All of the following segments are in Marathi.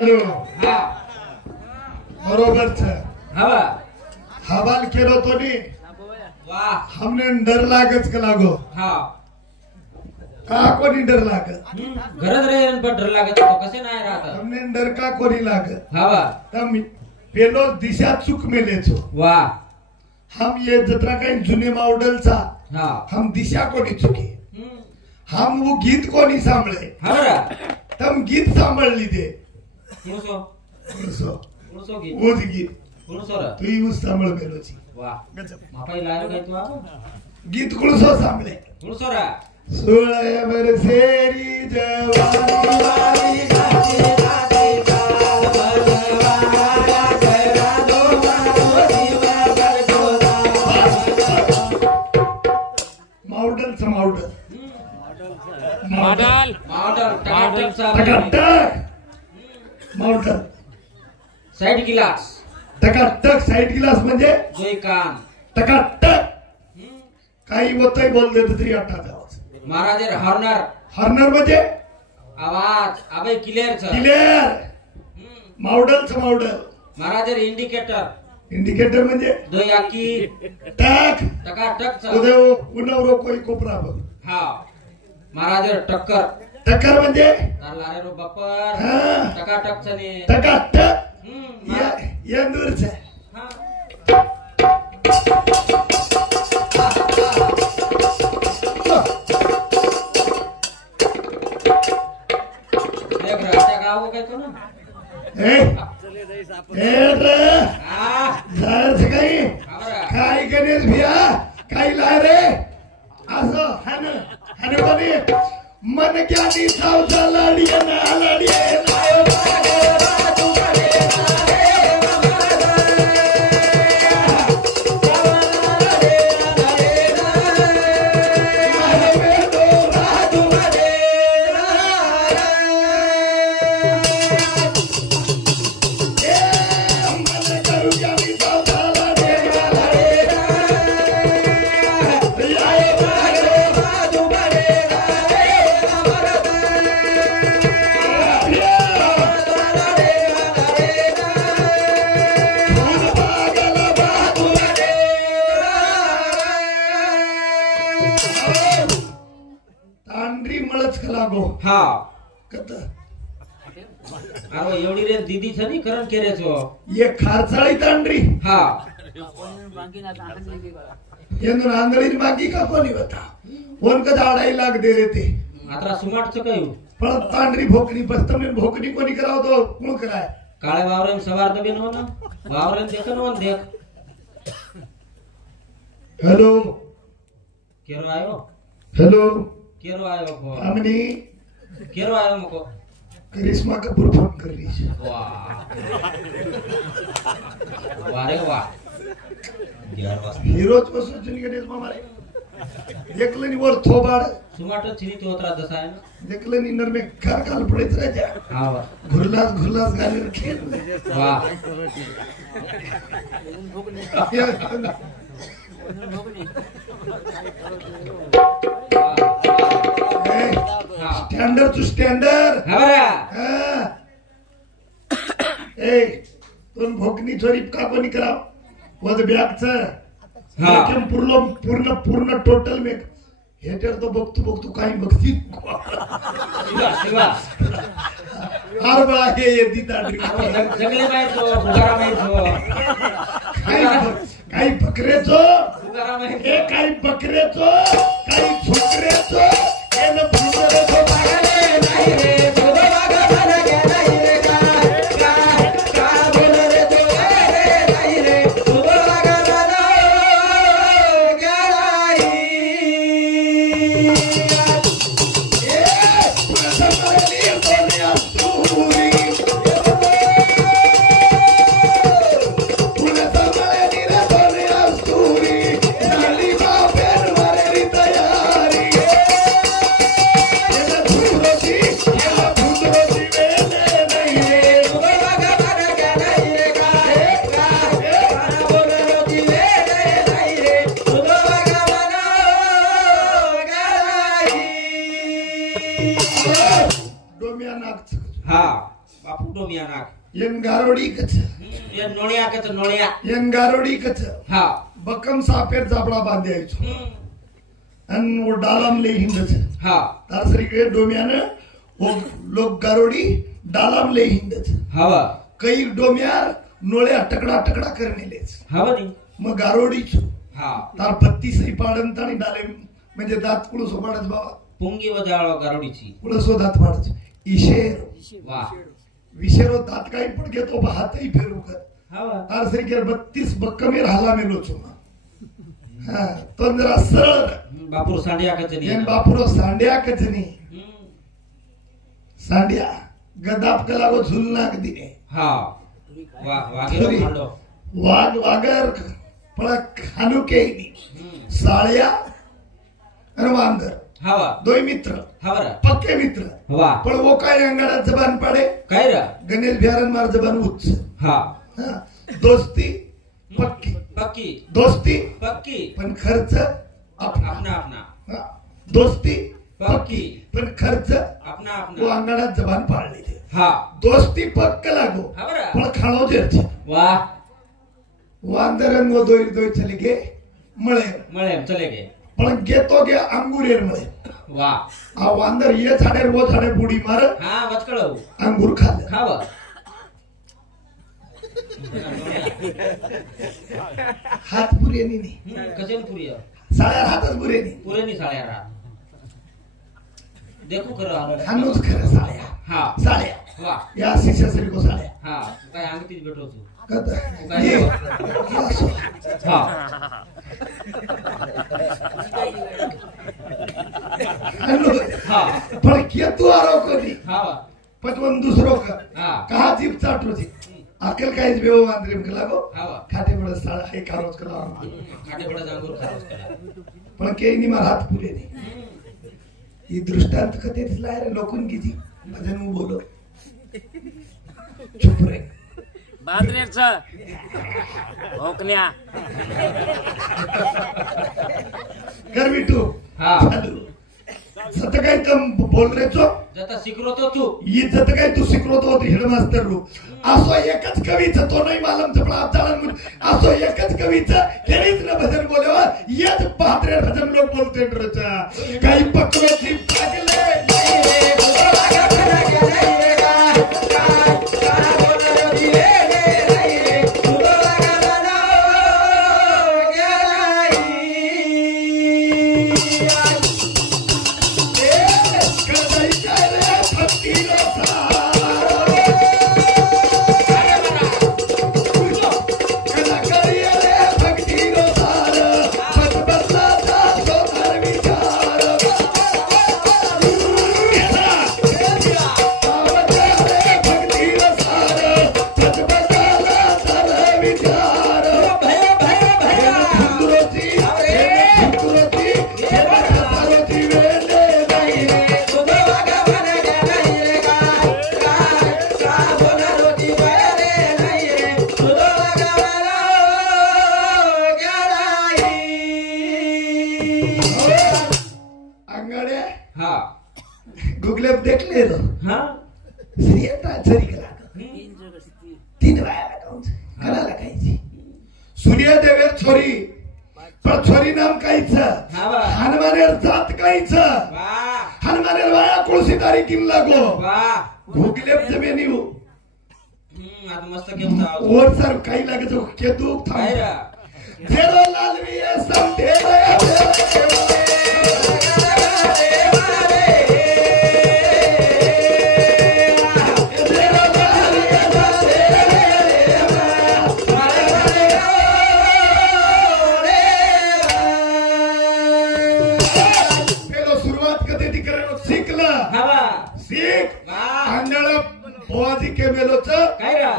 हा बरोबर છે हवा हवाल केलो तो नी वाह हमने डर लागच का लागो हा का कोणी डर लाग घरात राहील पण डर लागत तो कसे नाही राहत हमने डर का कोणी लाग हवा तम पेलो दिशा चूक मेलेचो वाह हम ये जत्रा काही जुने मॉडेलचा हा हम दिशा कोणी चुकी हम वो गीत कोणी सांभळे हवरा तम गीत सांभळली दे कुणसो कुणसो कुणसो की वो गीत कुणसो रा तू यूज सांभळ मेलोची वाह गजब मापाई लायो काय तू आपण गीत कुणसो सांभळे कुणसो रा 16 वर्षेरी जवानी वाली गाती गाती गाल बनवाया करा दो मारो जीव करगोदा मॉडेल टकाटक मॉडेल साइड गिलास टकाटक साइड गिलास म्हणजे जोई कान टकाटक काही होतंय बोल देत तरी आठवत महाराजर हॉर्नर हॉर्नर म्हणजे आवाज अबे क्लियर छ क्लिअर मॉडेल महाराजर इंडिकेटर इंडिकेटर म्हणजे दोई आकी टक टकाटक छ उदय उनवरो कोई कोपरा बघ हा महाराजर टक्कर टक्कर म्हणजे तारलारे रो बप्पर हा. टकाटक छ ने टकाटक या दूर છે हा देख रहा गावो काय तो ना झालं काही हवरा काही गणेश भिया काही लाय रे असं हान हाने कोणी मन ज्ञानी सावचा लाडिया ना लाडिया लायो लागे राजू बने हा कत अरे एवढी रे दीदी छ नी करण केरे छो ये खारसाळी तांडरी हा येंदून आंधळीनी बाकी का कोणी होता कोण कदा आडाई लाग दे रे ते आता सुमाट छ कयो पण तांडरी भोकनी बस्तमने भोकनी कोणी करावतो कोण कराय काळे वावरे सवार दबे नो ना वावरे देखन वन देख हेलो केरो आयो हेलो आयो को हमनी केरो आयो मको करिश्मा कपूर फोन कर रही है वाह वाह रे वाह यार वाह हीरोज पासून जुनी गणेश मामारे देखलं नी वर थोबाड सुमाट चिनी तो उतरा दसाय ना देखलं नी नरमे घर काल पडेच राजा हा वाह घुरलास गालीर खेळ वाह स्टँडर्ड टू स्टँडर्ड हवरा ए दोन भोकनी चोरी का कोणी कराव वद बॅगच हा पूर्ण टोटल मेक हेटर तो बघतो काही बघती शिवा हार बळा हे येती तांडरी जंगले बाहेर तो बुगारा बाहेर तो काही बकरेचो बुगारा बाहेर हे काही बकरेचो काही झुकरेचो हे न भुमरेचो बागले नाही रे नोळिया नाक यन गारोडी कच ये नोळिया कच नोळिया यन गारोडी कच हा बकम सापेर जाबडा बांधायचो आणि वो डालाम ले हिंदच हा तारसरीकडे डोम्यानं वो लोक गारोडी डालाम ले हिंदच हवा काही डोम्यार नोळ्या टकडा टकडा करनेलेच हवा नी मग गारोडीच हा तार पत्ती सई पाडन आणि डाले म्हणजे दात कुळसो पाडत बाबा पुंगी वजाळो गारोडीची कुळसो दात पाडत इशेर वा विशेरो दात काही पण घेतो बा हातही फेरू कर हवा तारसरीकडे 32 बक्कमे राहला मेलो चुमा हा तो जरा सरळ बापूर सांडिया कचनी येन बापुरो सांड्या कचनी सांड्या गदाप कलागो झुलनाक दिने हा वा वागेरो मांडो वाघ वागर पळक खानुकेनी साळ्या आणि वांदर हवा दोय मित्र हवा पक्के मित्र वा पण वो काय अंगाडा जबान पाडे काय रा गणेश बिहारन मार जबान उच्च हा दोस्ती पक्की पक्की दोस्ती पक्की पण खर्च आपला अपना अपना दोस्ती पक्की पण खर्च अपना वो अपना अंगाडात जबान पाडली ते हा दोस्ती पक्क लागो हवरा पण खाणो जेरचे वा वांदरन वो दोय दोय चले गे मळे मळे चले गे पण घेतो गे अंगूर मळे वा आ वांदर ये झाडे वो झाडे बुडी मार हा वचकळव अंगूर खाल्लं खावा हात पुरेनी नाही कसेन पुरी साळ्या हातच पुरेनी पुरेनी साळ्या रा देखो करो हानूच खरं साळ्या हा साळ्या वा या शिष्यासरी को साळ्या हा काय अंगतीच भेटो तू कदा ये असो. हा हानू हा पण केतू आरो कधी हा पटवन दुसरो का हा कहा जीप चाटरोची अकल काहीच बेव वांद्रीम केला गो हा खाटे बड साळा हे कारोच करा खाटे पडा अंगूर खारोस करा पण केनी मार हात पुरेनी ही दृष्टांत कथेच लाय रे लोकून किती भजन बोलो चुप रे बांद्रेचा भोकन्या कर बिटू हा चालू सत काय तम बोल रे चो जता शिकरो तो तू इज्जत काय तू शिकलो तो हेडमास्टर रू असो एकच कवीचं तो नाही मालम चपळा आपल्याला असो एकच कवीचं केलीच ना भजन बोलवा येच पात्रे भजन लोक बोलते रचा काही पकवाची पागले नाही रे गोरा गला गेले रे का बोललो दिले नाही रे गोरा गला गुगलेप देखले रो हा श्रीयता झरी कला तीन वाया कला लगायची सूर्यदेवे छोरी पण छोरी नाम काहीच हनुमानेर जात काहीच वा हनुमानेर वाया कुळसी तारी किन लागो वा गुगलेप जमेनी हो आता मस्त केमता वर सर काही लागे जो केतू काय रा जेरो लालवी समते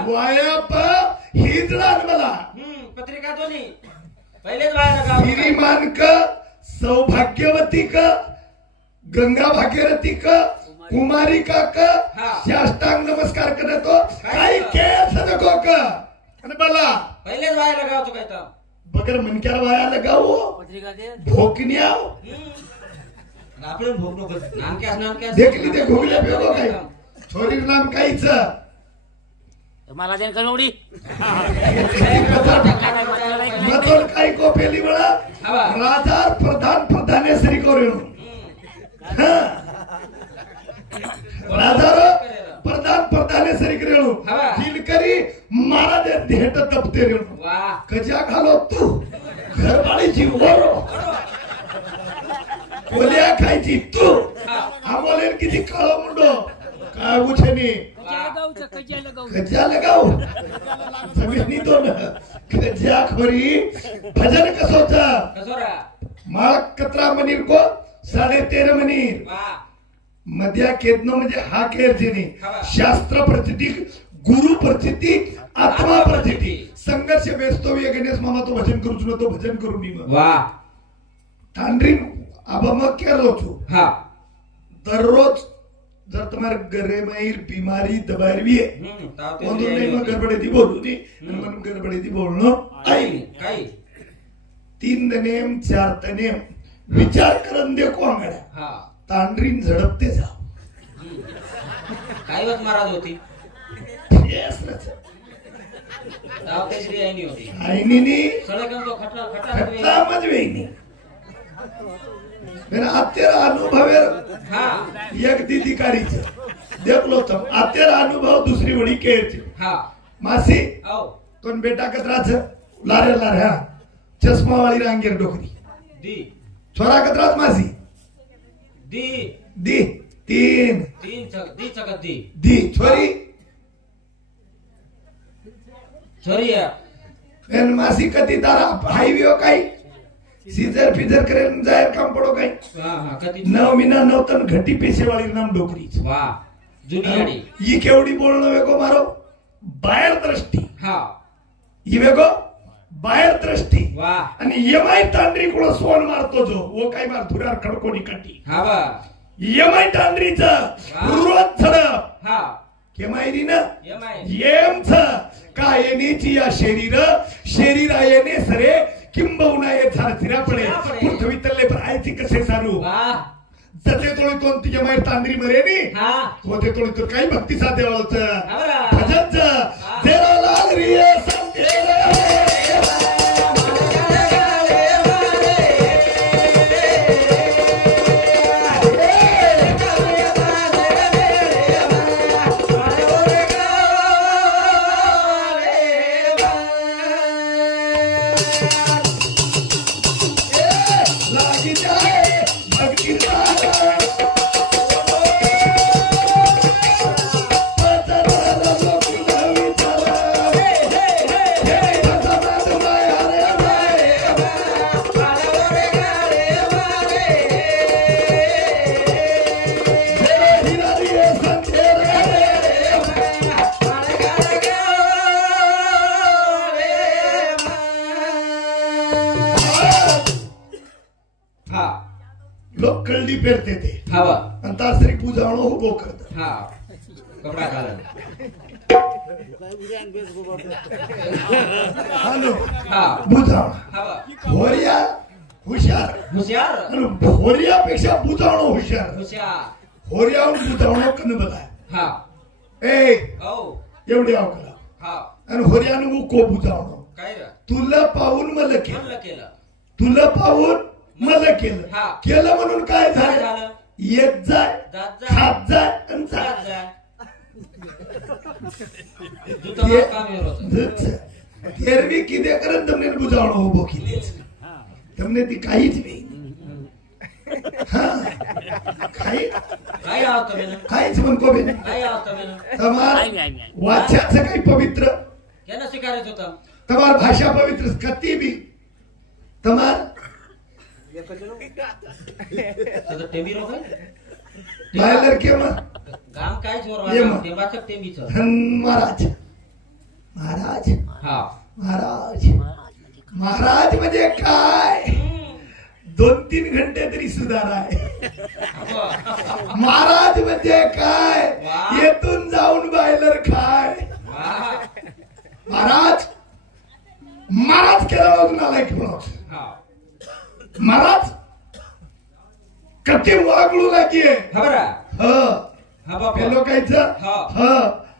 वायाप हिजडा मला पत्रिका दोन्ही पहिलेच वाया लगा श्रीमान क सौभाग्यवती क गंगा भागीरथी क कुमारी का क साष्टांग नमस्कार करतो काही केस नको क आणि मला पहिलेच वाया लगावतो काय तर बगर मनक्याला वाया लगावो पत्रिका दे भोकन्या आपण भोगलो नाम क्या देखली ते घोगल्या बेगो काय छोरी नाम काहीच तुम्हाला देण करोडी मतोड काही कोपेली बळा राजार प्रधान प्रधानेसरी करू राजार प्रधान प्रधानेसरी करू जिलकरी महाराज धेट तपते रे कजा घालो तू घरवाळीची ओरो कोल्या खायची तू आम्हाला किती काळो मुंडो काय उछेनी कज्जा लगाव जमिनी दोन कज्जा खोरी भजन कसोचा माळ कतरा मनीर को 13.5 मनीर मध्या केतनो म्हणजे हा केरजीनी शास्त्र प्रचिती गुरु प्रचिती आत्मा प्रचिती संघर्ष बेस्तो गणेश मामा तो भजन करू चुनो तो भजन करू नी वाह तांड्री आबा केलो छु हा दररोज जर तुम्हारे घरे में बीमारी दबाई भी है नहीं गड़बड़े थी बोलू नहीं मन गड़बड़े थी बोलनो आई 3 नेम 4 नेम विचार करन देखो अंगड्या तांड्रीन झडपते जा काय वत महाराज होती दावतेश्री आईनी होती आईनी नी सड़कन तो खटला मजवेनी मेरा आतेरा अनुभव है एक दीदिकारी देख लो तुम आतेरा अनुभव दूसरी बड़ी केर मासी कौन बेटा कतरा लारे लारे चश्मा वाली रांगेर डोकरी दी छोरा कतरा मासी दी दी तीन दी चकत दी दी छोरी छोरी है मासी कती तारा हाईवे हो काही सीजर फिजर करेल जायर काम पडो काही नव मिना नवतन घटी पेशेवाळी नाम डोकरी वाह जुनियाडी ई केवडी बोलणं वेगो मारो बाहेर दृष्टी हा ई वेगो बाहेर दृष्टी वाह आणि यमाई तांड्री कोण सोन मारतो जो वो काय मार धुरार खडकोनी काटी हा वा यमाई तांड्रीचा रुरत झडप हा केमायरी ना येमच कायनीची या शरीर येणे सरे किंबहुना ये झाड फिरा पडे पृथ्वी तल्ले पर आयची कसे सारू जते तोळी तोन तुझ्या मायर तांद्री मरे नी होते तोळी तो काही भक्ती साधे वाळच भजन तेरा लाल रिये संतेरा लोग कल्डी पेरते थे अंताश्री पूजावणो उभो करता कपड़ा घालन हालो बुजावणा भोरिया हुशार भोरिया पेक्षा बुजावणो हुशार होरियाहून बुजावणो कन बदलाय एवढे अवकला आणि होरियानं को बुजावणो तुला पाहून मला केलं तुला पाहून मला केलं म्हणून काय झालं येत जाय खात जाय आणि जात जाय तेरवी किदे करत तमने बुजावणं उभो केलीच तमने ती काहीच नाही काहीच म्हणको बेन वाच्याचं काही पवित्र याला स्वीकारायचं होतं तमार भाषा पवित्र कती भी तमार बाहेर के काम काय महाराज महाराज महाराज महाराज म्हणजे काय 2-3 घंटे तरी सुधारा आहे महाराज म्हणजे काय येथून जाऊन बायलर खाय महाराज महाराज केला नालाय महाराज कते वागळू लागिये पेलो कायचं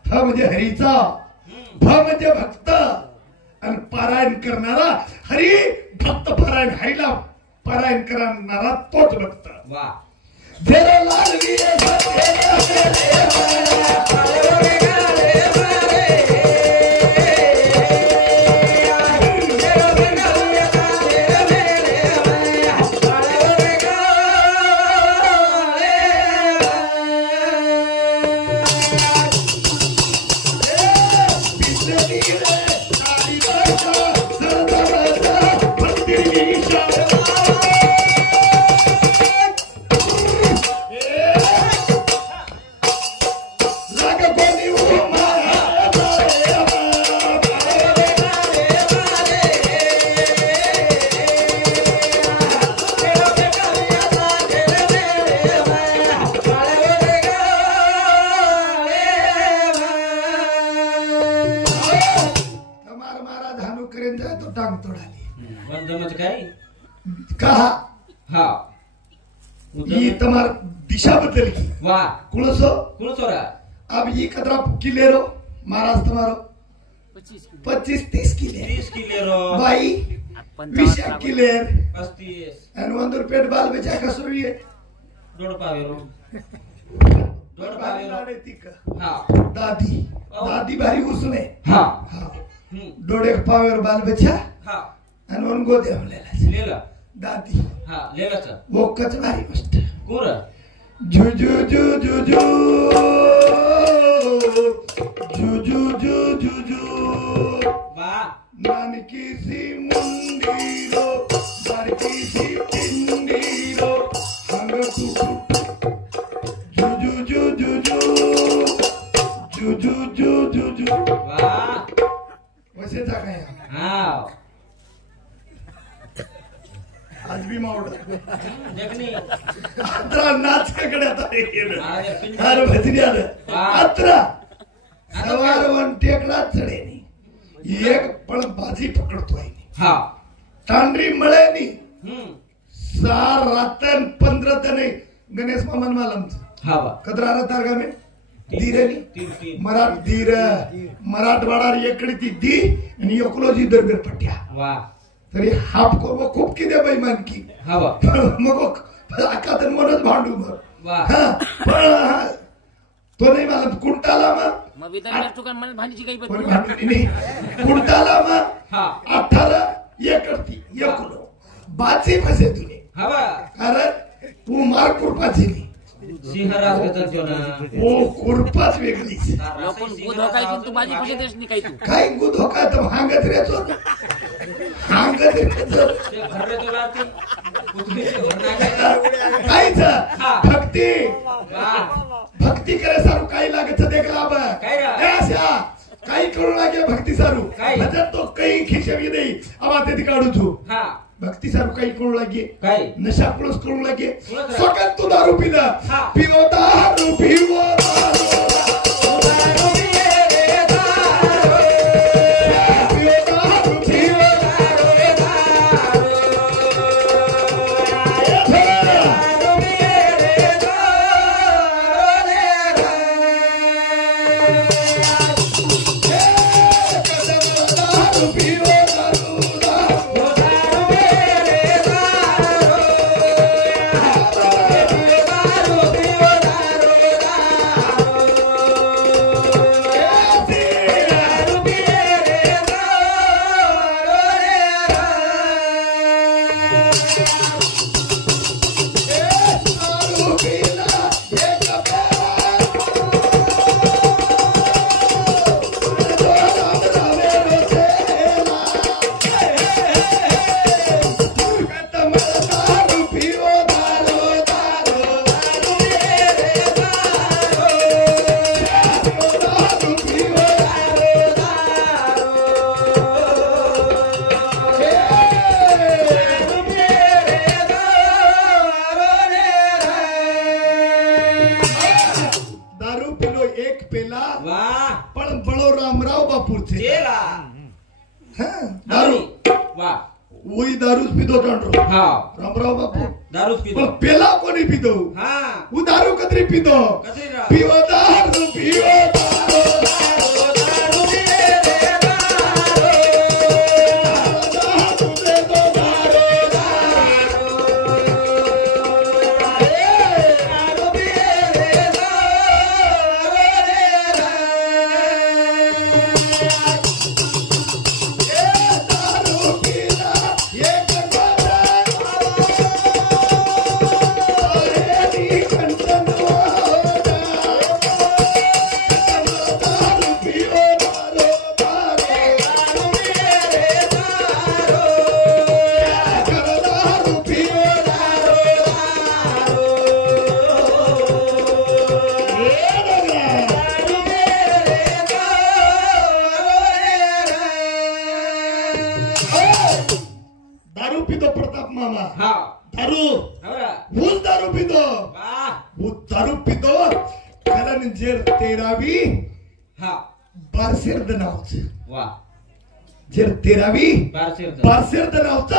म्हणजे हरीचा भ म्हणजे भक्त आणि पारायण करणारा हरी भक्त पारायण हरीला पारायण करणारा तोच भक्त वा जरा लाडवी कहा हाँ ये तुम्हार दिशा बदल की वाह कुलसो कुलसोरा अब ये कतरा किले रो महाराज तुम्हारो 25-30 किले 30 किले रो भाई 20 किले 35 आणि 100 पेट बाल बचा का सुरवी है दोड पावे रो हाँ दादी दादी भारी उसने हाँ डोडे पावे बाल बचा हाँ आणि वन गोदे हमलेला लेला दादी हाँ लेला सर वो कच भारी मस्त कोरा जू जू जू जू जू जू जू जू जू जू वाह नानकी सी मुंडीरो बारकी सी पिंडीरो हंग टू जू जू जू जू जू जू जू जू जू जू वाह वैसे था काय हाँ आज भी मावड देखनी अत्रा नाच कडे आता पिंड अरे भजनी आलं अत्रा सवार वन टेकडा चढेनी एक पण बाजी पकडतोय हाँ तांडरी मळेनी 4 रातन 15 तने गणेश मामन मालमच हाँ वा कदरारा तारगा में धीरेनी तीन मराठ धीर मराठवाडा एकडी ती दी आणि एकलोजी दरगर पट्ट्या वाह तरी हाप को खूप किती बैमान की हाँ वा मग आकातन मनच भांडू मग वाह पण तो नाही मला कुंटाला मग विधान ठिकाण मला भांडीची काही पण भांडली नाही कुंटाला हाँ 18 एकरती एकलो बाची फसे तुने हाँ वा कारण तू मार कुरपाची नाही सिंहराज घेतात जो ना ओ कुरपाच वेगळीच लोकं गुद होकायची तू माझी पैसे देश नाही काही तू काय गुद होका तर हांगत रेचो हांगत रेचो ते भरले तो राहते कुठे से भरना कायच भक्ती वाह भक्ती करे सारू काही लागत देखला अब काय रा? ऐसा काही करू लागे भक्ती सारू काय? भजन तो काही खिशेवी नाही अब ते काढू तू हाँ भक्ती सारू काही करू लागे काय नशा प्लस करू लागे पुलस रा. सगळ्यात तू दारू पिला हा. पिवो दारू पिवो दारू दारू पिये रे दारू पिवो दारू पिवो दारू रे दारू दारू पिये रे दारू रे दारू पिवो दारू दारू दारू पिये रे दारू दारू पिये दारू दारू पिये रे दारू पिला एक दारू पिवो दारू दारू दारू पिवो दारू पिलो एक पेला वाह पण बळो रामराव बापूरचे चेला दारू वाह वही दारूच पितो टांडरो हाँ रामराव बापू दारूच पण पितो पेला कोणी पितो हाँ वो दारू कतरी पितो कतरी रा. पिवो दारू पिवो दारू दारू पिये रे मामा हा दारू हवरा वो दारू पीतो वाह वो दारू पीतो कारण जेर तेरावी हा बारसेर दनावच वाह जेर तेरावी बारसेर बारसेर दनावच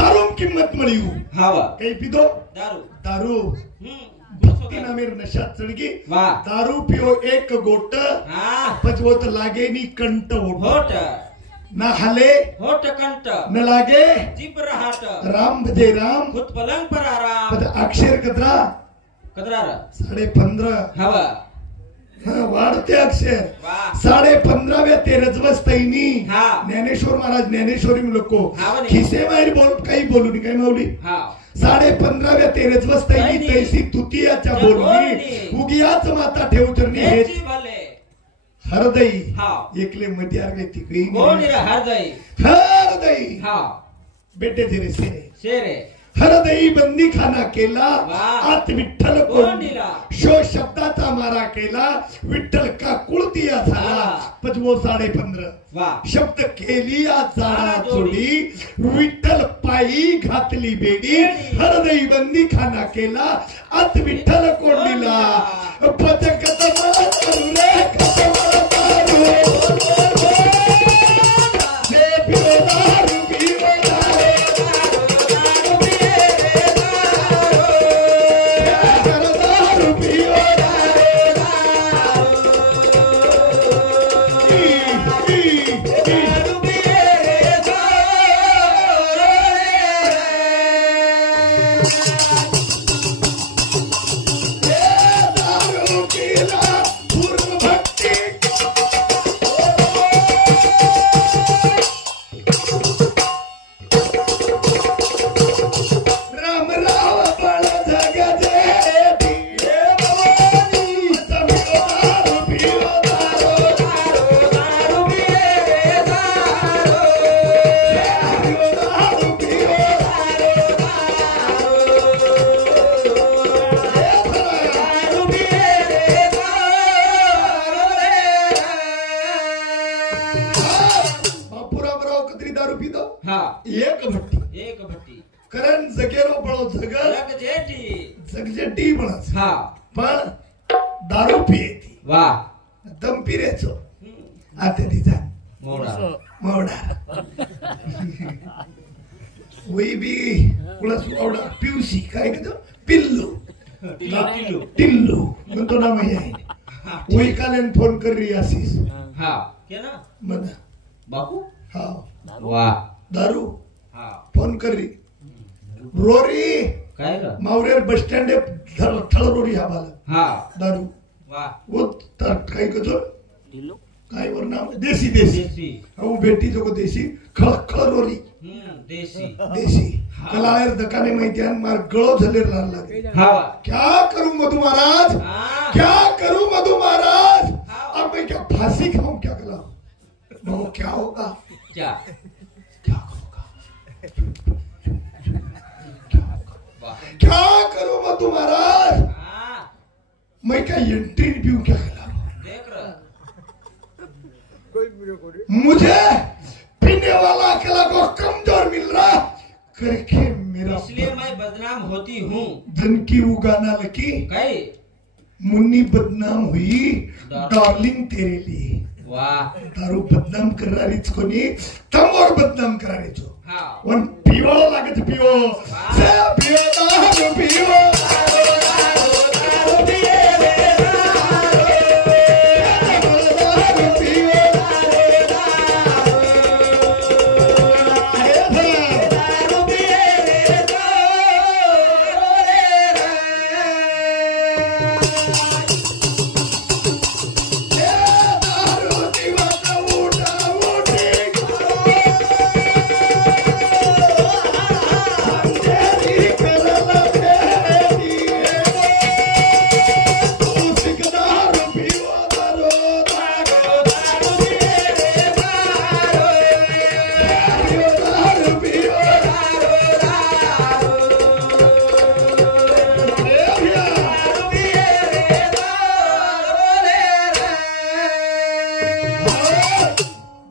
दारू किंमत मळी हावा काही पीतो दारू दारू बसो भक्ति ना मेरे नशा चढ़गी वाह दारू पियो एक गोट हा पचवत लागे नी कंट ओठ होट ना हले होट कंट न लागे जीप रहाट राम भजे राम खुद पलंग पर आराम पद अक्षर कदरा कदरार 15.5 हवा वाढते अक्षर वाह 15.5 ते रजवस्तैनी हा. ज्ञानेश्वर महाराज ज्ञानेश्वरी लोको हा म्हणे. खिसे माहेर बोल काही बोलू नी काही माऊली हा 15.5 ते रजवस्तैनी तैनी. तैसी तुतियाच्या त्या बोलणी बोलणी. उगियाच माता ठेवतरणी हेच हेची भले हरदई हा एकले मध्यार व्यक्ती कोण रे हरदई हरदई हा बेटे तेरे से शेरे हरदई बंदी खाना केला वाह. आत विठ्ठल कोण कोण दिला? शो शब्दाचा मारा केला विठ्ठल का कुळतिया झाला वाह. पचवो 15.5 वाह शब्द केली आज जाडा जाडा जोडी विठ्ठल पायी घातली बेडी बेडी. हरदई बंदी खाना केला आत विठ्ठल कोण कोण दिला दिला? पचकत मला करू रे कत मला मारू हे पिओ दारू पिओ दारू दारू पिओ दारू पिला पूर्ण भक्ती राम राव बळ जग जेठी हे भवानी समिओ दारू पिओ दारू दारू पिए दारू पिओ दारू पिओ दारू पिए बापूरामराव कत्री दारू पितो हा एक भट्टी एक भट्टी करण जगेरो पळो जग जग जेठी जगजेटी म्हणत हा पण दारू पियेती वाह दम पिरेचो आता तिचा मोडा मावडा वही बी कुळस मावडा पिवशी काय कहतो पिल्लू टिल्लू टिल्लू म्हणतो ना मी आहे वही कालेन फोन करी आसीस हा के ना म्हणा बापू हा वाह दारू हा फोन करी रोरी काय ग मावरेर बस स्टँड थळ रोरी हा बाला हा दारू वाह वो तर काही कचो ढिल्लो काय वर नाम देसी देसी देसी अहो बेटी जो देसी खळ खळ रोरी देसी देसी हा. कलाळेर दकाने माहिती आहे मार गळो झाले लागे हा क्या करूं मधु महाराज हा. क्या करूं मधु महाराज हाँ। अब मैं क्या फांसी खाऊं क्या कला वो क्या होगा क्या क्या होगा वाह क्या करूं मधु महाराज हाँ मैं क्या एंट्री पीऊं क्या कला देख रहा मुझे पीने वाला कला को कमजोर मिल रहा करके मेरा इसलिए मैं बदनाम होती हूँ धन की उगाना लकी कई मुन्नी बदनाम हुई डार्लिंग। डार्लिंग तेरे लिए वाह दारू बदनाम करणारीच कोणी तमोर बदनाम करायचो हाँ पण पिवाळो लागत पिओ से पिओ दारू पिओ दारू पिओ दारू दिवस उठा उठी तेरी करला तेरी तू सिक दारू पिओ दारू दारू पिओ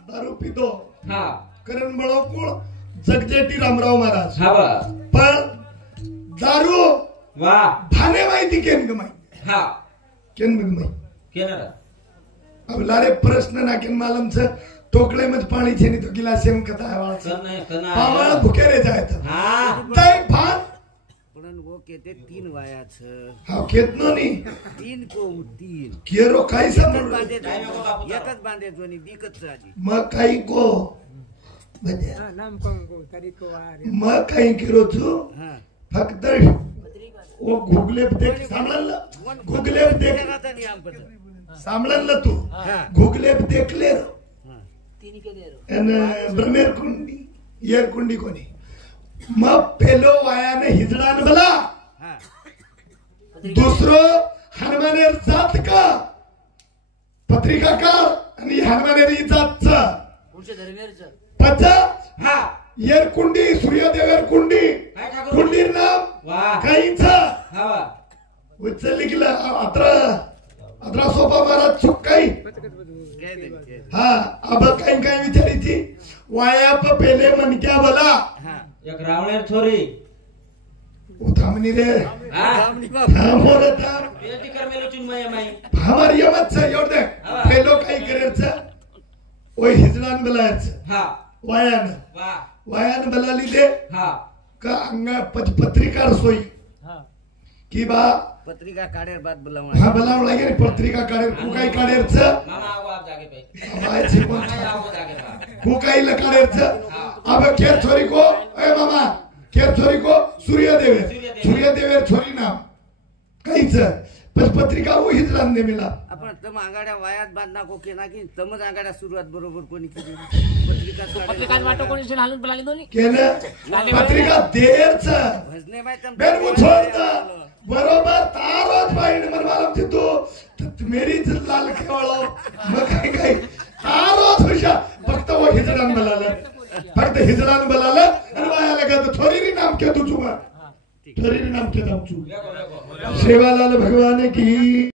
दारू पितो हाँ करण बळो कोण जगजेटी रामराव महाराज हाँ बा पण दारू वाह भाने माहिती केन गमाई हा केन गमाई केलं अब लारे प्रश्न नाकेन मालमच टोकळे मध्ये पाणी छेनी तो गिलास एम कथा है वाला कर नाही कर पावळा भुके रे जायत हा तय भान पण वो कहते 3 वायाच हा केतनो नी 3 को 3 केरो काही एकच समोर बांधे काय नको बापू तारा. एकच बांधे जोनी बिकच आधी मग काही को म्हणजे नाम को तरीको आरे मग काही केरो तू हां फक्त वो गुगले देख सांभळला गुगले देख जगाचा नियम पद सांभळला तू हां गुगले देखले हां आणि ब्रह्मेर कुंडी येर कुंडी कोणी मग पेलो वायाने हिजडान भला हां दुसरं हनुमानेर जात का पत्रिकाकार आणि हनुमानेर जातच पच हा येर कुंडी सूर्यदेवेर कुंडी काय ठाकूर कुंडीर नाम वाह काहीच हा वा उचलली गेला अत्रा सोपा महाराज चुक काही कह दे हा अब काही काही विचारायची वायाप पेले मनक्या भला हां एक रावणेर छोरी थांबणी रे हा रामनी बाप थांबो रे थांब बेटी कर मेलो चिन्मय माई हमार यमच एवढे पेलो काही करेच ओय हिजडान बलायच हा वायान वाह वायान बलाली दे हा का अंगा पत्रिकार सोई की बा पत्रिका काढेर बाद हा बोलावणार बलाव लागे पत्रिका काढेर कु काही काढेरच मामा आओ आप जागे पे बायची कोण मामा आओ जागे पा कु काही काढेरच अब खेर छोरी को ए मामा खेर छोरी को सूर्यदेवे छोरी नाम काहीच पत्रिका वो हिजडान दे मिला आपण तम आंगाड्या वायात बांधना को केना की तमच आंगाड्या सुरुवात बरोबर कोणी केली पत्रिका पत्रिकात वाटो कोणी शेण हालून पळाली दोन्ही केलं पत्रिका देरच भजने बाय तम बेन वो छोड़ता बरोबर तारोच पाहिजे मन मालूम थी तू मेरी लाल केवळ मग काही तारोच हुशा फक्त वो हिजडान बलाला आणि वाया लगा तो थोरी नाम के तू चुमा थोरी नाम के नाम चू देखो देखो सेवालाल भगवान की